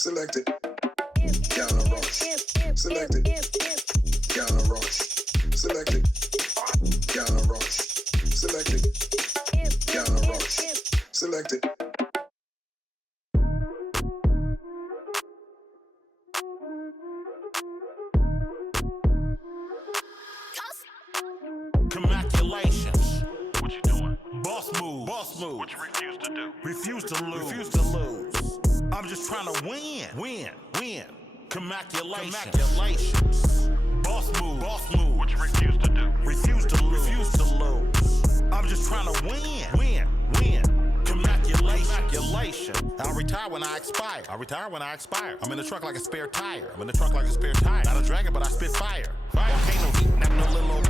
Selected. Gotta rush. Selected. Gotta rush. Selected. Gotta rush. Selected. Gotta rush. Selected. Congratulations. What you doing? Boss move. Boss move. What you refuse to do? Refuse to lose. Refuse to lose. I'm just trying to win. Win. Win. Congratulations. Congratulations. Boss move. Boss move. What you refuse to do? Refuse to lose. Refuse to lose. I'm just trying to win. Win. Win. Congratulations. I'll retire when I expire. I'll retire when I expire. I'm in the truck like a spare tire. I'm in the truck like a spare tire. Not a dragon, but I spit fire. Fire. Volcano heat. Not no little.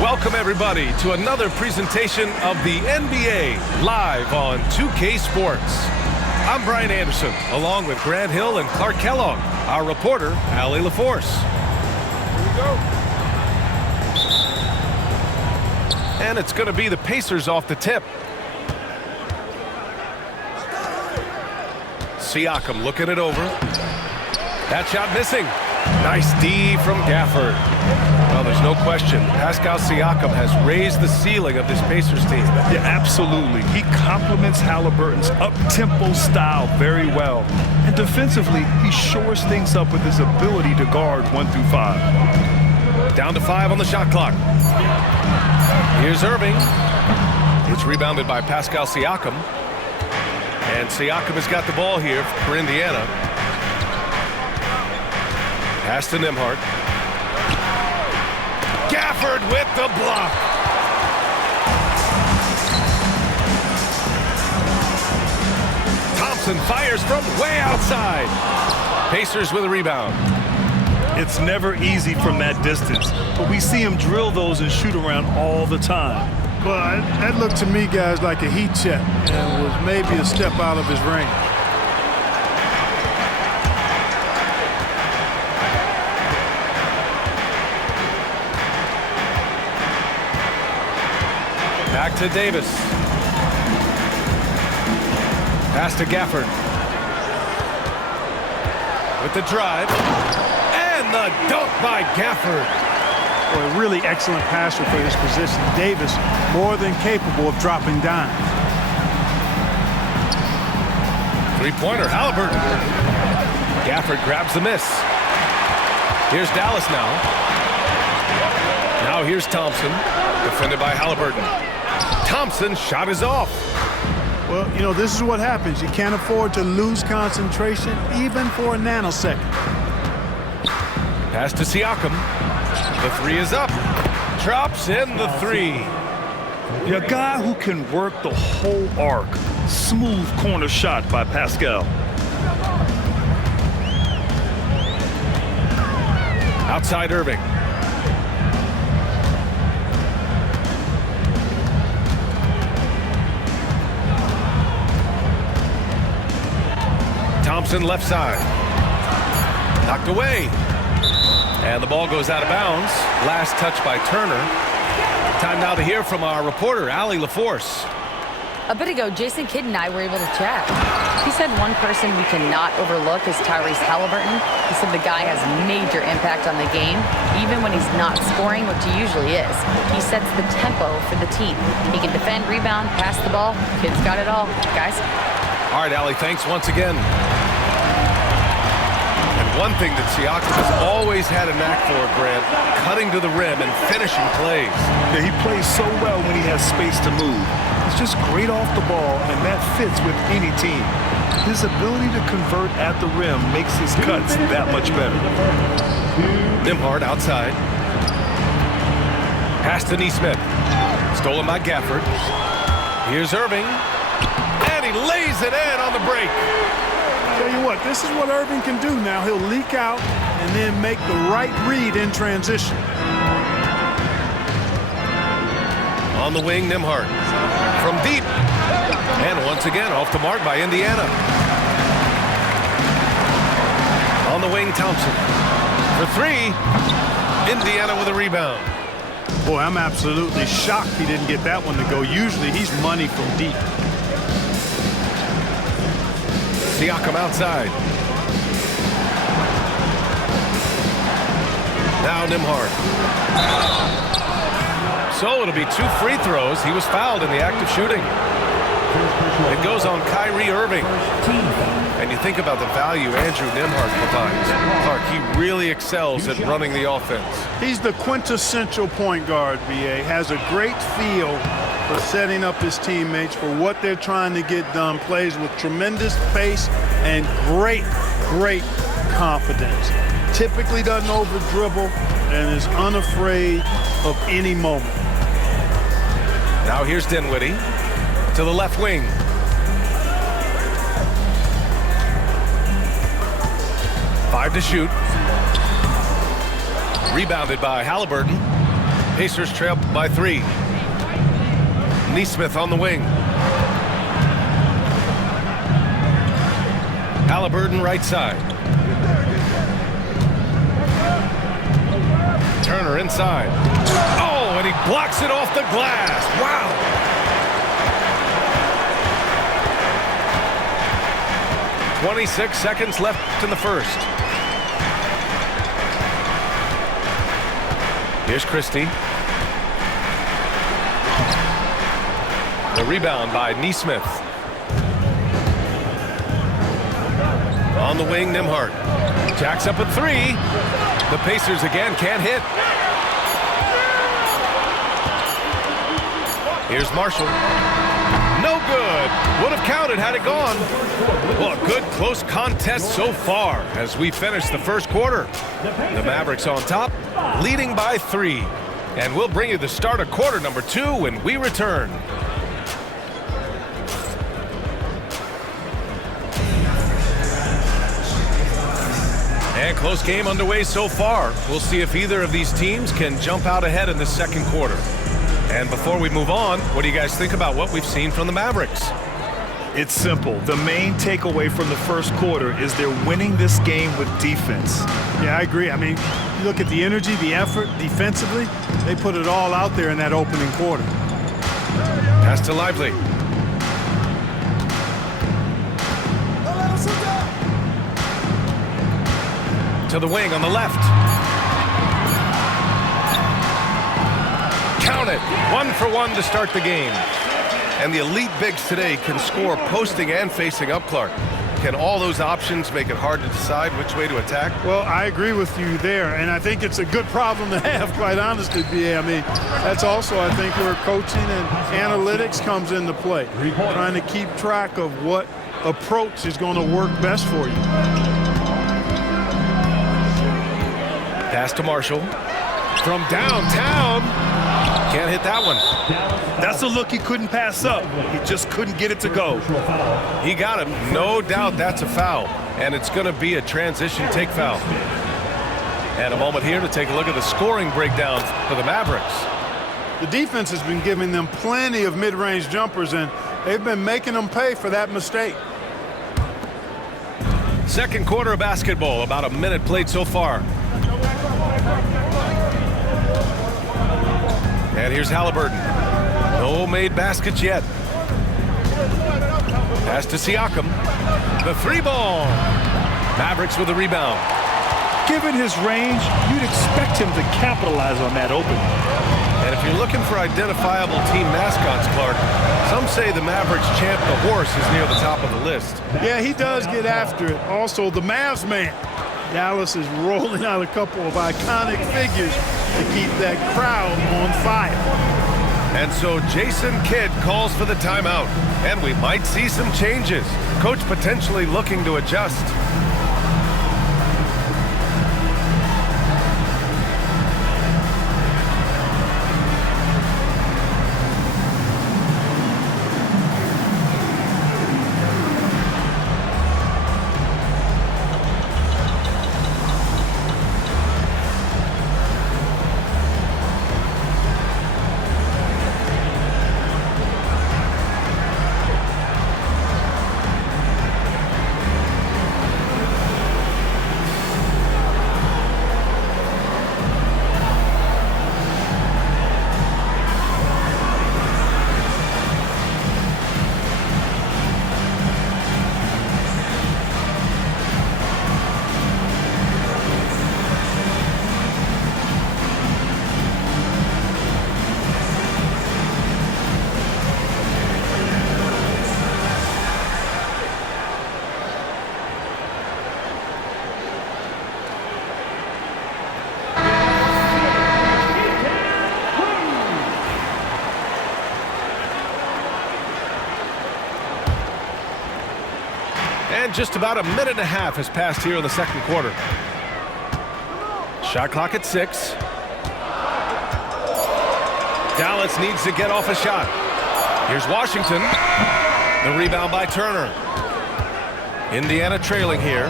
Welcome, everybody, to another presentation of the NBA live on 2K Sports. I'm Brian Anderson, along with Grant Hill and Clark Kellogg, our reporter, Allie LaForce. Here we go. And it's going to be the Pacers off the tip. Siakam looking it over. That shot missing. Nice D from Gafford. Well, there's no question. Pascal Siakam has raised the ceiling of this Pacers team. Yeah, absolutely. He complements Halliburton's up-tempo style very well. And defensively, he shores things up with his ability to guard 1 through 5. Down to 5 on the shot clock. Here's Irving. It's rebounded by Pascal Siakam. And Siakam has got the ball here for Indiana. Pass to Nembhard. Gafford with the block. Thompson fires from way outside. Pacers with a rebound. It's never easy from that distance, but we see him drill those and shoot around all the time. Well, that looked to me, guys, like a heat check and was maybe a step out of his range. Back to Davis. Pass to Gafford. With the drive. And the dunk by Gafford. Well, a really excellent passer for his position. Davis more than capable of dropping dimes. Three-pointer, Halliburton. Gafford grabs the miss. Here's Dallas now. Now here's Thompson. Defended by Halliburton. Thompson's shot is off. Well, you know, this is what happens. You can't afford to lose concentration even for a nanosecond. Pass to Siakam. The three is up. Drops in the three. A guy who can work the whole arc. Smooth corner shot by Pascal. Outside Irving. Thompson left side. Knocked away. And the ball goes out of bounds. Last touch by Turner. Time now to hear from our reporter, Allie LaForce. A bit ago, Jason Kidd and I were able to chat. He said one person we cannot overlook is Tyrese Halliburton. He said the guy has major impact on the game, even when he's not scoring, which he usually is. He sets the tempo for the team. He can defend, rebound, pass the ball. Kidd's got it all. Guys? All right, Allie, thanks once again. And one thing that Siakam has always had a knack for, Grant, cutting to the rim and finishing plays. Yeah, he plays so well when he has space to move. He's just great off the ball, and that fits with any team. His ability to convert at the rim makes his cuts that much better. Nembhard outside. Pass to Nesmith. Stolen by Gafford. Here's Irving. And he lays it in on the break. Tell you what, this is what Irving can do now. He'll leak out and then make the right read in transition. On the wing, Nembhard. From deep. And once again, off the mark by Indiana. On the wing, Thompson. For three. Indiana with a rebound. Boy, I'm absolutely shocked he didn't get that one to go. Usually he's money from deep. Siakam outside. Now Nembhard. So it'll be 2 free throws. He was fouled in the act of shooting. It goes on Kyrie Irving. And you think about the value Andrew Nembhard provides. Clark, he really excels at running the offense. He's the quintessential point guard, BA. Has a great feel for setting up his teammates for what they're trying to get done. Plays with tremendous pace and great confidence. Typically doesn't over-dribble and is unafraid of any moment. Now here's Dinwiddie to the left wing. Five to shoot. Rebounded by Halliburton. Pacers trail by 3. Nesmith on the wing. Halliburton right side. Turner inside. Oh, and he blocks it off the glass. Wow. "26 seconds left in the first. Here's Christie. The rebound by Nesmith. On the wing, Nembhard. Jacks up at 3. The Pacers again can't hit. Here's Marshall. No good. Would have counted had it gone. Well, a good close contest so far as we finish the first quarter. The Mavericks on top, leading by 3. And we'll bring you the start of quarter number 2 when we return. And close game underway so far. We'll see if either of these teams can jump out ahead in the second quarter. And before we move on, what do you guys think about what we've seen from the Mavericks? It's simple. The main takeaway from the first quarter is they're winning this game with defense. Yeah, I agree. I mean, you look at the energy, the effort defensively, they put it all out there in that opening quarter. Pass to Lively. To the wing on the left. Count it. 1 for 1 to start the game. And the elite bigs today can score posting and facing up, Clark. Can all those options make it hard to decide which way to attack? Well, I agree with you there, and I think it's a good problem to have, quite honestly, BA. I mean, that's also, I think, where coaching and analytics comes into play. Trying to keep track of what approach is going to work best for you. Pass to Marshall. From downtown. Can't hit that one. That's a look he couldn't pass up. He just couldn't get it to go. He got him. No doubt that's a foul. And it's going to be a transition take foul. And a moment here to take a look at the scoring breakdown for the Mavericks. The defense has been giving them plenty of mid-range jumpers, and they've been making them pay for that mistake. Second quarter of basketball. About a minute played so far. And here's Halliburton. No made baskets yet. Pass to Siakam. The 3-ball. Mavericks with the rebound. Given his range, you'd expect him to capitalize on that opening. And if you're looking for identifiable team mascots, Clark, some say the Mavericks champ, the horse, is near the top of the list. Yeah, he does get after it. Also, the Mavs man. Dallas is rolling out a couple of iconic figures to keep that crowd on fire. And so Jason Kidd calls for the timeout, and we might see some changes. Coach potentially looking to adjust. And just about a minute and a half has passed here in the second quarter. Shot clock at 6. Dallas needs to get off a shot. Here's Washington. The rebound by Turner. Indiana trailing here.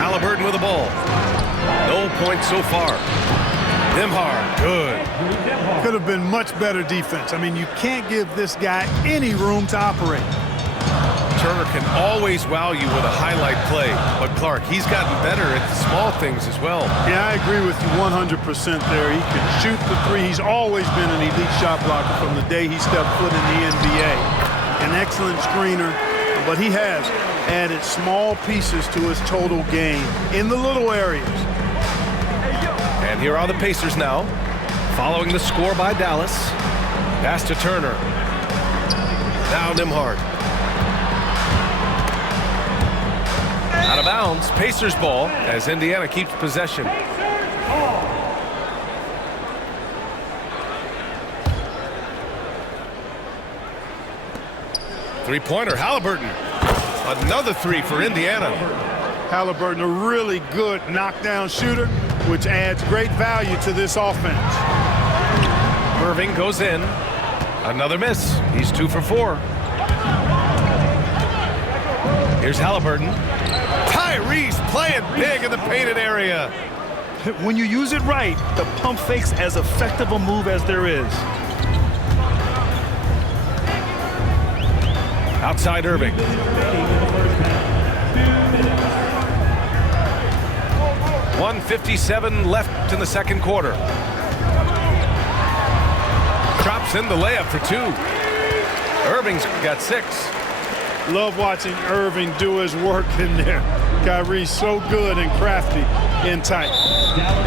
Halliburton with the ball. No points so far. Nembhard, good. Could have been much better defense. I mean, you can't give this guy any room to operate. Turner can always wow you with a highlight play, but Clark, he's gotten better at the small things as well. Yeah, I agree with you 100% there. He can shoot the three. He's always been an elite shot blocker from the day he stepped foot in the NBA. An excellent screener, but he has added small pieces to his total game in the little areas. And here are the Pacers now, following the score by Dallas. Pass to Turner. Now Nembhard. Out of bounds, Pacers ball as Indiana keeps possession. Three-pointer, Halliburton. Another three for Indiana. Halliburton, a really good knockdown shooter, which adds great value to this offense. Irving goes in. Another miss. He's 2 for 4. Here's Halliburton. Tyrese playing big in the painted area. When you use it right, the pump fake's as effective a move as there is. Outside Irving. .157 left in the second quarter. Drops in the layup for 2. Irving's got 6. Love watching Irving do his work in there. Kyrie's so good and crafty in tight.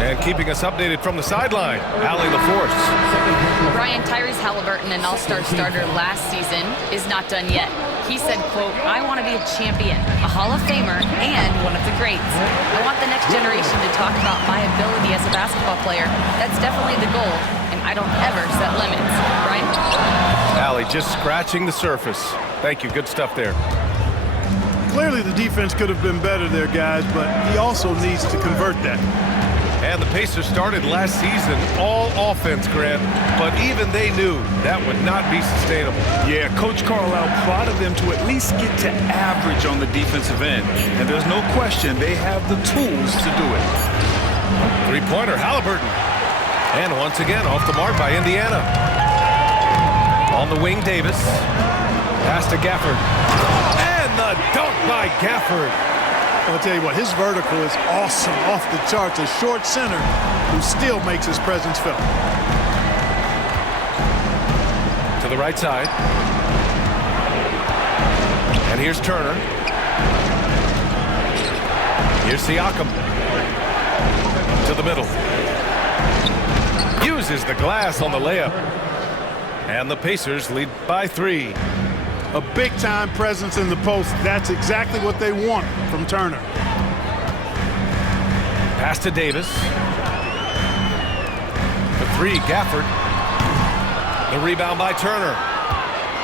And keeping us updated from the sideline, Allie LaForce. Brian, Tyrese Halliburton, an all-star starter last season, is not done yet. He said, quote, "I want to be a champion, a Hall of Famer, and one of the greats. I want the next generation to talk about my ability as a basketball player. That's definitely the goal, and I don't ever set limits." Brian? Allie just scratching the surface. Thank you. Good stuff there. Clearly the defense could have been better there, guys, but he also needs to convert that. And the Pacers started last season all offense, Grant, but even they knew that would not be sustainable. Yeah, Coach Carlisle prodded them to at least get to average on the defensive end. And there's no question they have the tools to do it. Three-pointer, Halliburton. And once again, off the mark by Indiana. On the wing, Davis. Pass to Gafford. And the dunk by Gafford. I'll tell you what, his vertical is awesome, off the charts. A short center who still makes his presence felt. To the right side. And here's Turner. Here's Siakam. To the middle. Uses the glass on the layup. And the Pacers lead by 3. A big-time presence in the post. That's exactly what they want from Turner. Pass to Davis. The 3, Gafford. The rebound by Turner.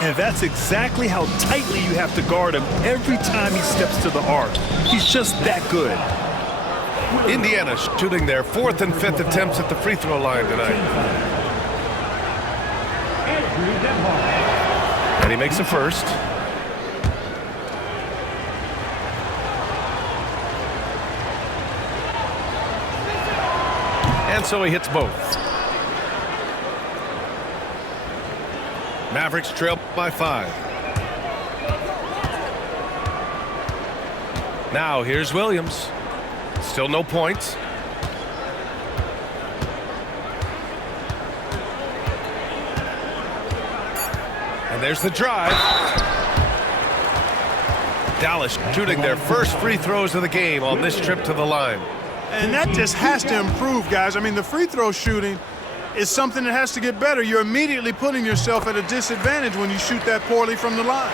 And that's exactly how tightly you have to guard him every time he steps to the arc. He's just that good. Indiana shooting their 4th and 5th attempts at the free throw line tonight. And he makes a first. And so he hits both. Mavericks trail by 5. Now here's Williams. Still no points. And there's the drive. Dallas shooting their first free throws of the game on this trip to the line. And that just has to improve, guys. I mean, the free throw shooting is something that has to get better. You're immediately putting yourself at a disadvantage when you shoot that poorly from the line.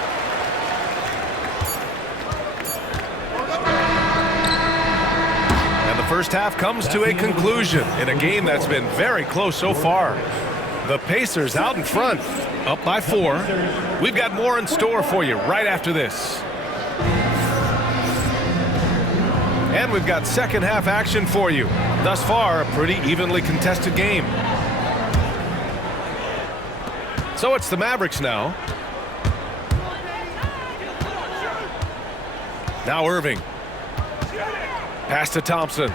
And the first half comes to a conclusion in a game that's been very close so far. The Pacers out in front, up by 4. We've got more in store for you right after this. And we've got second half action for you. Thus far, a pretty evenly contested game. So it's the Mavericks now. Now Irving. Pass to Thompson.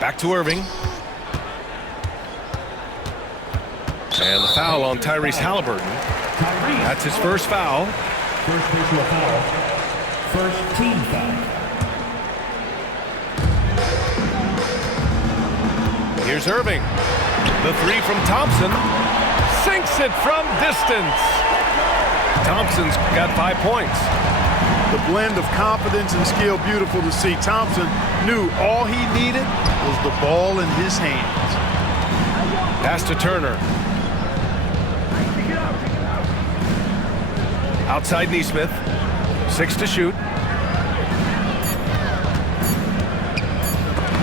Back to Irving. And the foul on Tyrese Halliburton. That's his first foul. First personal foul. First team foul. Here's Irving. The 3 from Thompson. Sinks it from distance. Thompson's got 5 points. The blend of confidence and skill, beautiful to see. Thompson knew all he needed was the ball in his hands. Pass to Turner. Outside Neesmith. 6 to shoot.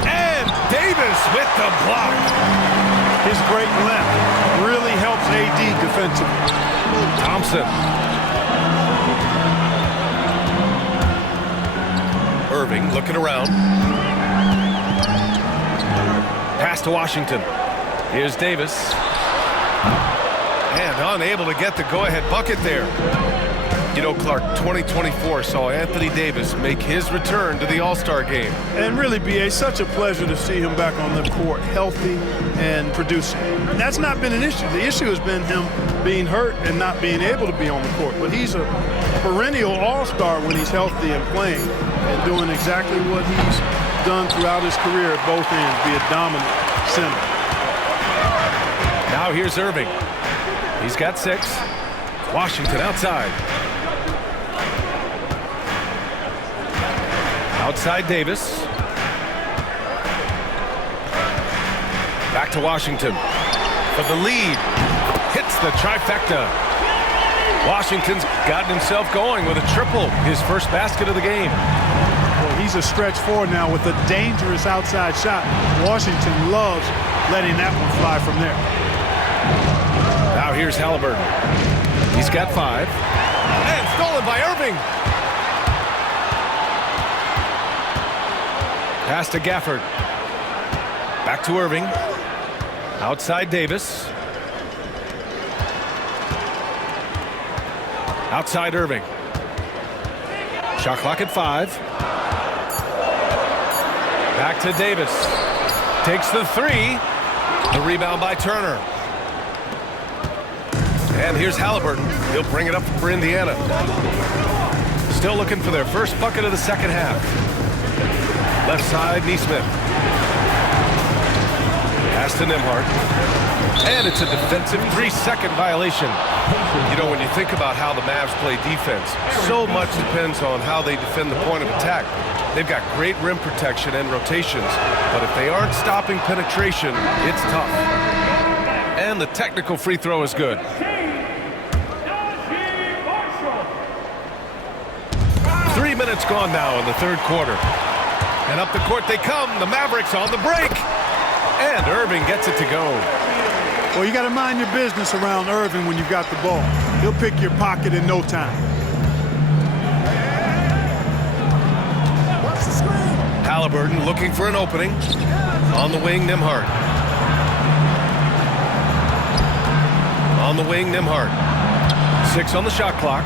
And Davis with the block. His great length really helps AD defensively. Thompson. Irving looking around. Pass to Washington. Here's Davis. And unable to get the go-ahead bucket there. You know, Clark, 2024 saw Anthony Davis make his return to the All-Star game. And really, B.A., such a pleasure to see him back on the court, healthy and producing. That's not been an issue. The issue has been him being hurt and not being able to be on the court. But he's a perennial All-Star when he's healthy and playing and doing exactly what he's done throughout his career at both ends, be a dominant center. Now here's Irving. He's got 6. Washington outside. Outside Davis. Back to Washington for the lead. Hits the trifecta. Washington's gotten himself going with a triple, his first basket of the game. Well, he's a stretch forward now with a dangerous outside shot. Washington loves letting that one fly from there. Now here's Halliburton. He's got 5. And stolen by Irving. Pass to Gafford. Back to Irving. Outside Davis. Outside Irving. Shot clock at 5. Back to Davis. Takes the 3. The rebound by Turner. And here's Halliburton. He'll bring it up for Indiana. Still looking for their first bucket of the second half. Left side, Neesmith. Pass to Nembhard. And it's a defensive 3-second violation. You know, when you think about how the Mavs play defense, so much depends on how they defend the point of attack. They've got great rim protection and rotations, but if they aren't stopping penetration, it's tough. And the technical free throw is good. 3 minutes gone now in the third quarter. And up the court they come. The Mavericks on the break. And Irving gets it to go. Well, you got to mind your business around Irving when you've got the ball. He'll pick your pocket in no time. Halliburton looking for an opening. On the wing, Nembhard. On the wing, Nembhard. 6 on the shot clock.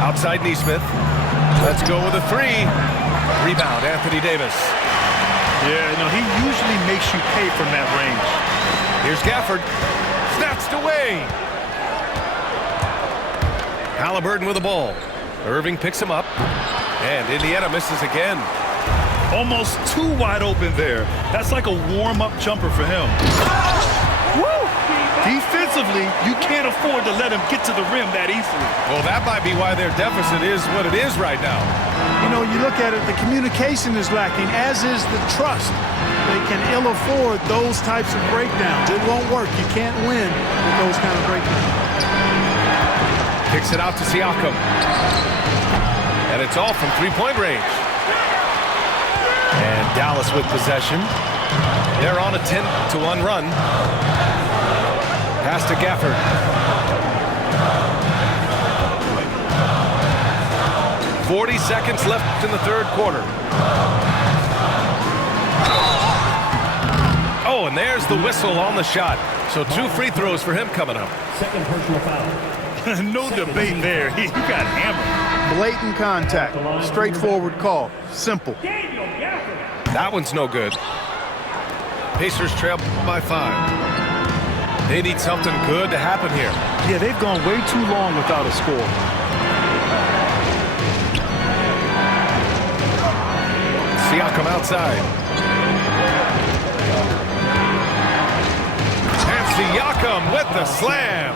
Outside Neesmith. Let's go with a 3. Rebound, Anthony Davis. Yeah, no, he usually makes you pay from that range. Here's Gafford. Snatched away. Halliburton with the ball. Irving picks him up. And Indiana misses again. Almost too wide open there. That's like a warm-up jumper for him. Woo! Defensively, you can't afford to let him get to the rim that easily. Well, that might be why their deficit is what it is right now. You know, you look at it, the communication is lacking, as is the trust. They can ill afford those types of breakdowns. It won't work. You can't win with those kind of breakdowns. Kicks it out to Siakam. And it's all from three-point range. And Dallas with possession. They're on a 10-1 run. Pass to Gafford. "40 seconds left in the third quarter. Oh, and there's the whistle on the shot. So 2 free throws for him coming up. Second personal foul. No debate there. He got hammered. Blatant contact. Straightforward call. Simple. That one's no good. Pacers trail by 5. They need something good to happen here. Yeah, they've gone way too long without a score. Siakam outside. And Siakam with the slam.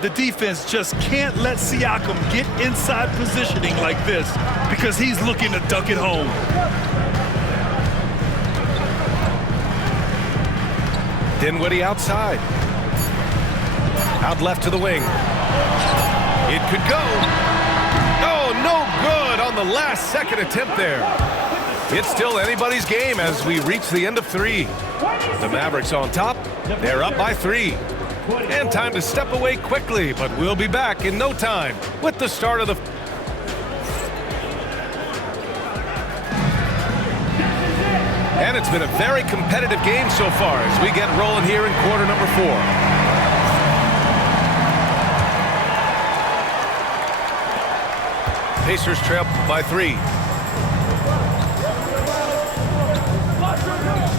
The defense just can't let Siakam get inside positioning like this because he's looking to duck it home. Dinwiddie outside. Out left to the wing. It could go. Oh, no good on the last second attempt there. It's still anybody's game as we reach the end of 3. The Mavericks on top. They're up by 3. And time to step away quickly, but we'll be back in no time with the start of the... And it's been a very competitive game so far as we get rolling here in quarter number 4. Pacers trail by 3.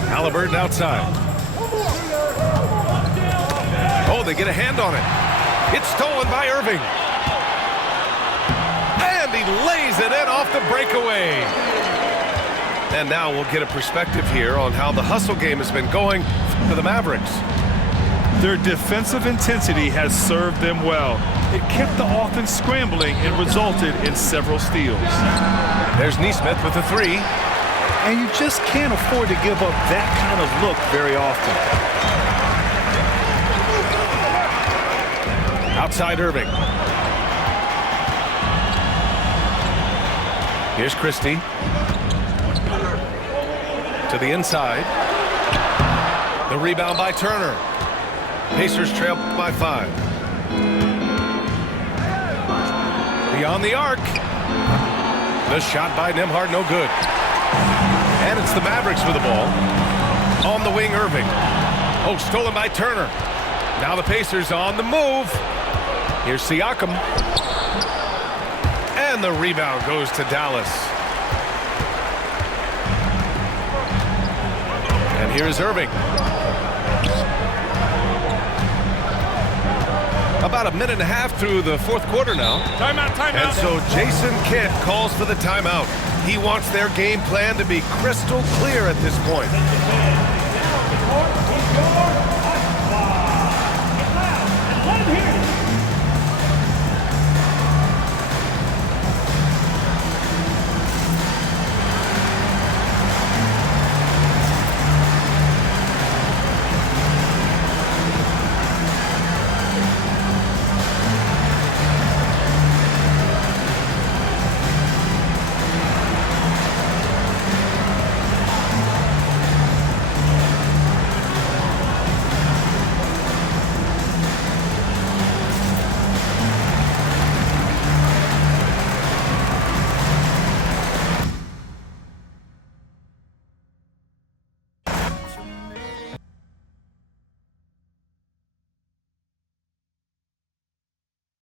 Halliburton outside. Oh, they get a hand on it. It's stolen by Irving. And he lays it in off the breakaway. And now we'll get a perspective here on how the hustle game has been going for the Mavericks. Their defensive intensity has served them well. It kept the offense scrambling and resulted in several steals. There's Nesmith with a 3. And you just can't afford to give up that kind of look very often. Outside Irving. Here's Christie. To the inside. The rebound by Turner. Pacers trail by 5. Beyond the arc. The shot by Nembhard, no good. And it's the Mavericks with the ball. On the wing, Irving. Oh, stolen by Turner. Now the Pacers on the move. Here's Siakam. And the rebound goes to Dallas. And here's Irving. About a minute and a half through the fourth quarter now. Timeout, timeout. And so Jason Kidd calls for the timeout. He wants their game plan to be crystal clear at this point.